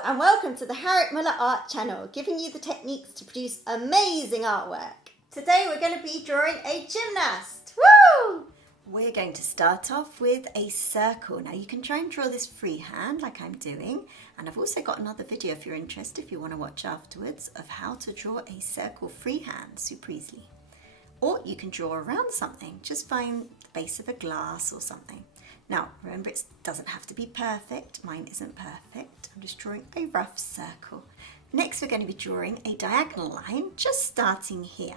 Hello and welcome to the Harriet Muller Art Channel, giving you the techniques to produce amazing artwork. Today we're going to be drawing a gymnast. Woo! We're going to start off with a circle. Now you can try and draw this freehand like I'm doing, and I've also got another video if you're interested, if you want to watch afterwards, of how to draw a circle freehand super easily. Or you can draw around something, just find the base of a glass or something. Now, remember, it doesn't have to be perfect. Mine isn't perfect. I'm just drawing a rough circle. Next, we're going to be drawing a diagonal line, just starting here.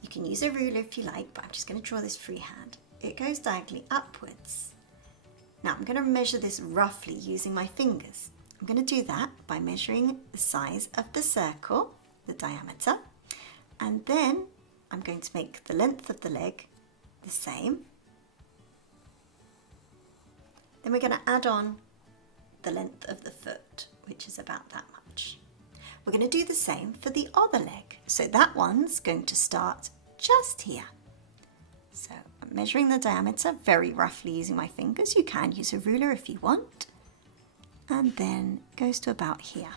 You can use a ruler if you like, but I'm just going to draw this freehand. It goes diagonally upwards. Now, I'm going to measure this roughly using my fingers. I'm going to do that by measuring the size of the circle, the diameter, and then I'm going to make the length of the leg the same. Then we're going to add on the length of the foot, which is about that much. We're going to do the same for the other leg. So that one's going to start just here. So I'm measuring the diameter very roughly using my fingers. You can use a ruler if you want. And then it goes to about here.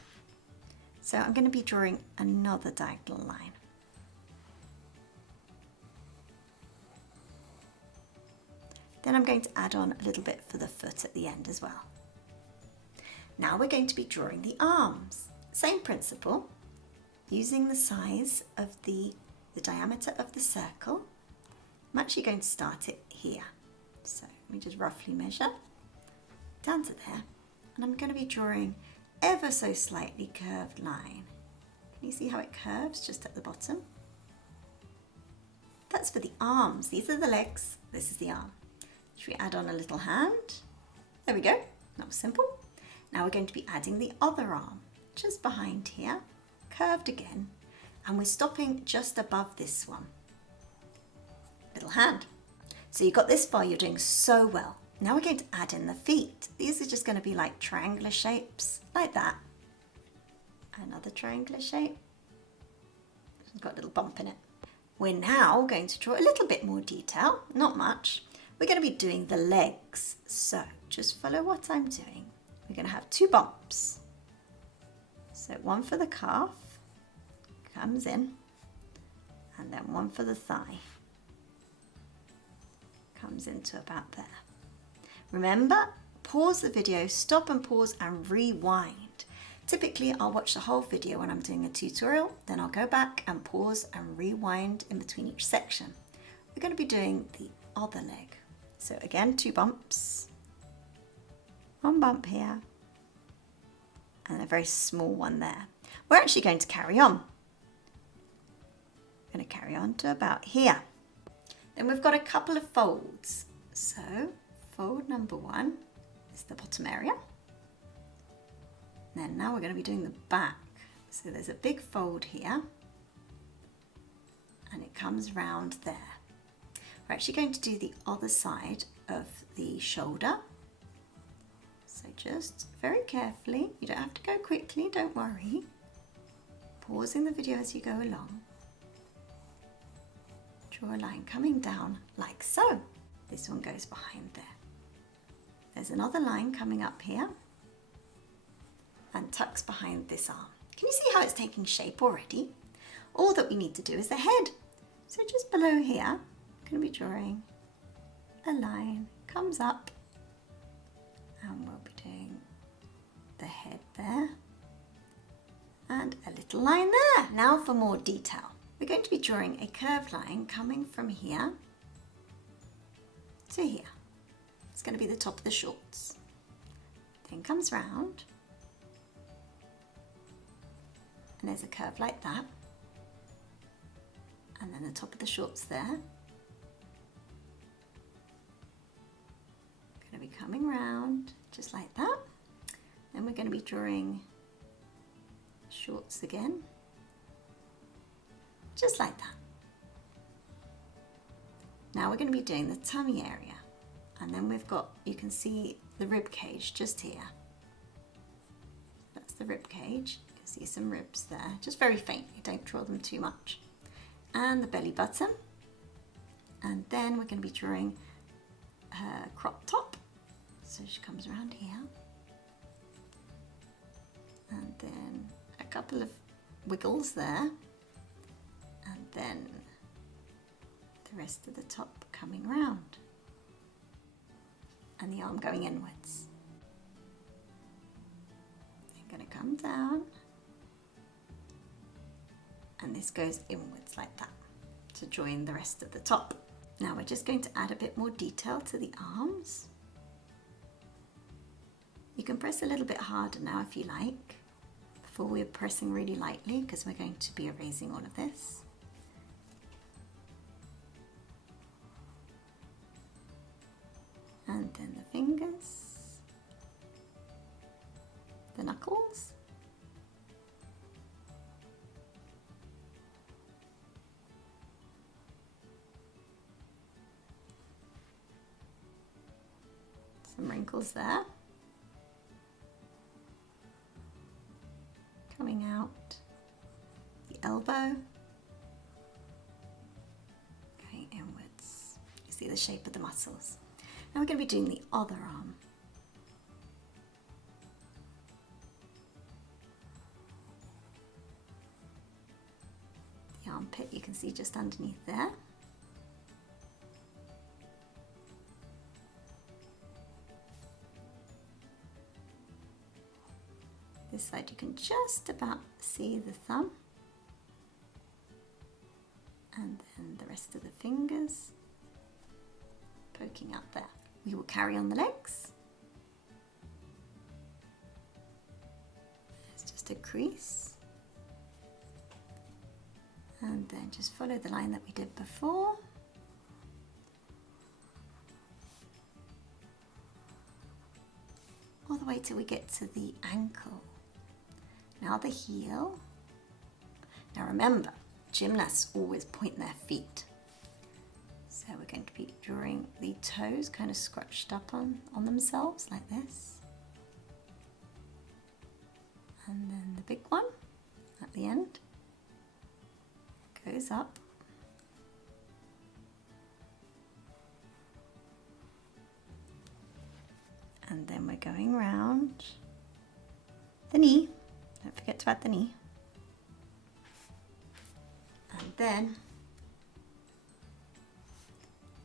So I'm going to be drawing another diagonal line. Then I'm going to add on a little bit for the foot at the end as well. Now we're going to be drawing the arms. Same principle, using the size of the diameter of the circle. I'm actually going to start it here. So let me just roughly measure down to there. And I'm going to be drawing ever so slightly curved line. Can you see how it curves just at the bottom? That's for the arms. These are the legs. This is the arm. Should we add on a little hand? There we go, that was simple. Now we're going to be adding the other arm, just behind here, curved again, and we're stopping just above this one. Little hand. So you got this far, you're doing so well. Now we're going to add in the feet. These are just going to be like triangular shapes, like that. Another triangular shape. It's got a little bump in it. We're now going to draw a little bit more detail, not much. We're going to be doing the legs, so just follow what I'm doing. We're going to have two bumps. So one for the calf, comes in, and then one for the thigh, comes into about there. Remember, pause the video, stop and pause and rewind. Typically, I'll watch the whole video when I'm doing a tutorial, then I'll go back and pause and rewind in between each section. We're going to be doing the other leg. So again, two bumps, one bump here, and a very small one there. We're actually going to carry on. We're going to carry on to about here. Then we've got a couple of folds. So fold number one is the bottom area. Then now we're going to be doing the back. So there's a big fold here, and it comes round there. We're actually going to do the other side of the shoulder. So just very carefully, you don't have to go quickly, don't worry. Pausing the video as you go along. Draw a line coming down like so. This one goes behind there. There's another line coming up here and tucks behind this arm. Can you see how it's taking shape already? All that we need to do is the head. So just below here, going to be drawing a line, comes up, and we'll be doing the head there, and a little line there. Now for more detail. We're going to be drawing a curved line coming from here to here. It's going to be the top of the shorts. Then comes round, and there's a curve like that, and then the top of the shorts there. Be coming round just like that. Then we're going to be drawing shorts again, just like that. Now we're going to be doing the tummy area, and then we've got, you can see the rib cage just here. That's the rib cage. You can see some ribs there, just very faintly, don't draw them too much. And the belly button, and then we're going to be drawing her crop top. So she comes around here, couple of wiggles there, and then the rest of the top coming round, and the arm going inwards. I'm going to come down, and this goes inwards like that to join the rest of the top. Now we're just going to add a bit more detail to the arms. You can press a little bit harder now if you like, before we're pressing really lightly, because we're going to be erasing all of this. And then the fingers, the knuckles, some wrinkles there, coming out, the elbow, going inwards. You see the shape of the muscles. Now we're going to be doing the other arm. The armpit you can see just underneath there. This side you can just about see the thumb, and then the rest of the fingers poking out there. We will carry on the legs. There's just a crease, and then just follow the line that we did before. All the way till we get to the ankle. Now the heel. Now remember, gymnasts always point their feet. So we're going to be drawing the toes kind of scrunched up on themselves like this. And then the big one at the end goes up. And then we're going round the knee. Don't forget to add the knee. And then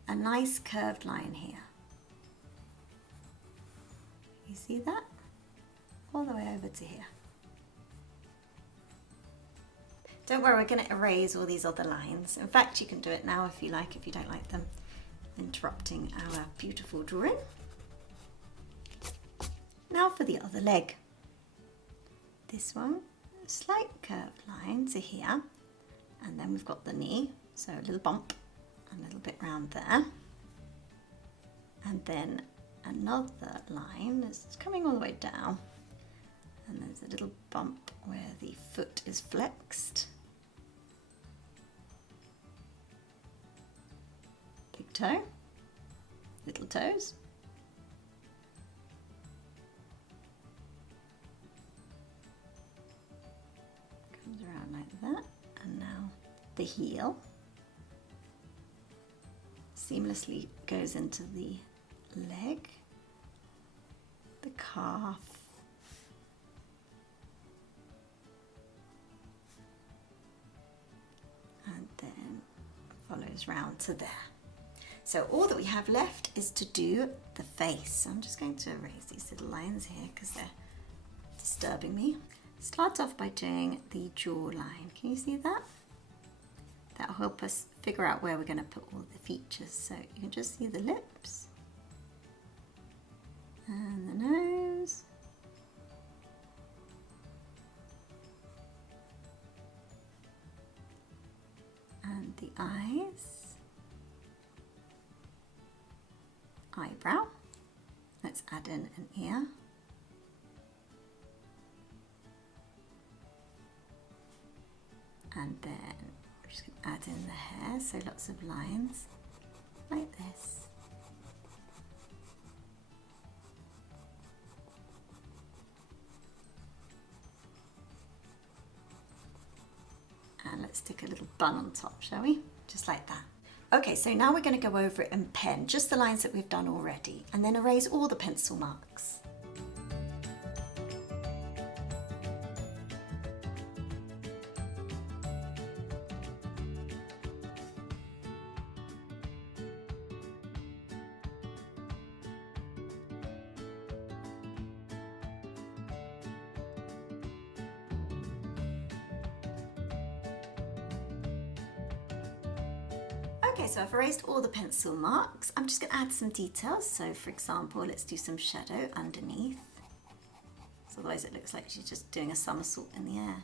a nice curved line here. You see that? All the way over to here. Don't worry, we're going to erase all these other lines. In fact, you can do it now if you like, if you don't like them interrupting our beautiful drawing. Now for the other leg. This one, a slight curved line to here, and then we've got the knee, so a little bump, a little bit round there, and then another line that's coming all the way down, and there's a little bump where the foot is flexed. Big toe, little toes. Comes around like that, and now the heel seamlessly goes into the leg, the calf, and then follows round to there. So all that we have left is to do the face. So I'm just going to erase these little lines here because they're disturbing me. Start off by doing the jawline. Can you see that? That'll help us figure out where we're going to put all the features. So you can just see the lips and the nose, and the eyes, eyebrow. Let's add in an ear. And then we're just going to add in the hair, so lots of lines like this. And let's stick a little bun on top, shall we? Just like that. Okay, so now we're going to go over it in pen, just the lines that we've done already, and then erase all the pencil marks. Okay, so I've erased all the pencil marks. I'm just going to add some details. So for example, let's do some shadow underneath. So otherwise it looks like she's just doing a somersault in the air.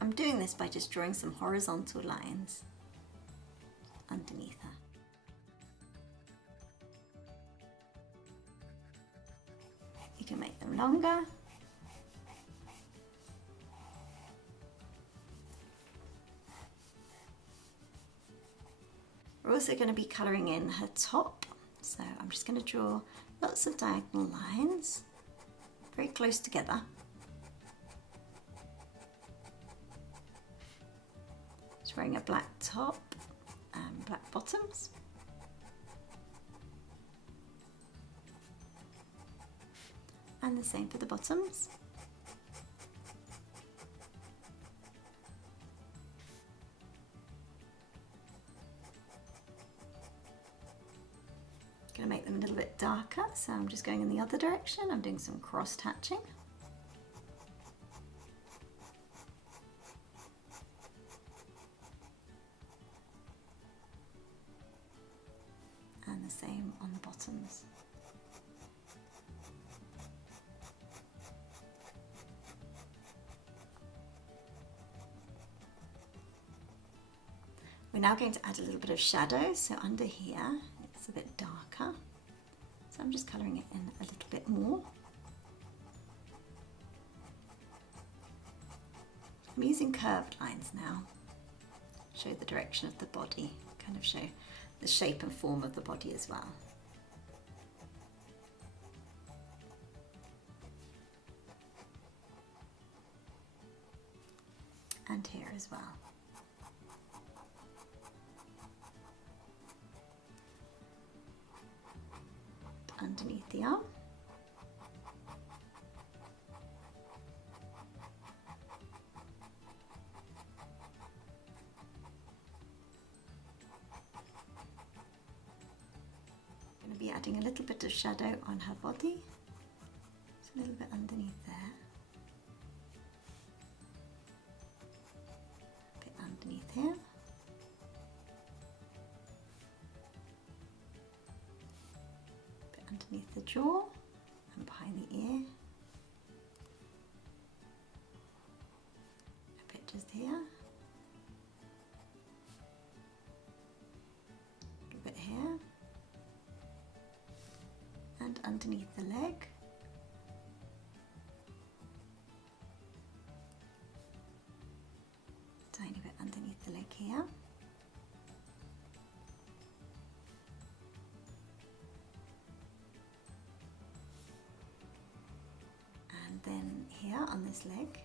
I'm doing this by just drawing some horizontal lines underneath her. You can make them longer. We're also going to be colouring in her top, so I'm just going to draw lots of diagonal lines, very close together. She's wearing a black top and black bottoms. And the same for the bottoms. Going to make them a little bit darker, so I'm just going in the other direction. I'm doing some cross hatching. And the same on the bottoms. We're now going to add a little bit of shadow, so under here it's a bit darker. So I'm just colouring it in a little bit more. I'm using curved lines now, show the direction of the body, kind of show the shape and form of the body as well. And here as well. Underneath the arm. I'm going to be adding a little bit of shadow on her body. Just a little bit underneath there. A bit underneath here. Underneath the jaw and behind the ear. A bit just here. A little bit here. And underneath the leg. Tiny bit underneath the leg here. Then here on this leg,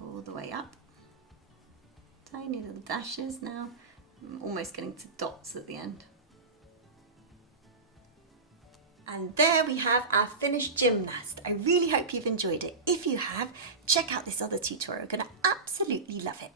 all the way up, tiny little dashes now. I'm almost getting to dots at the end. And there we have our finished gymnast. I really hope you've enjoyed it. If you have, check out this other tutorial. You're going to absolutely love it.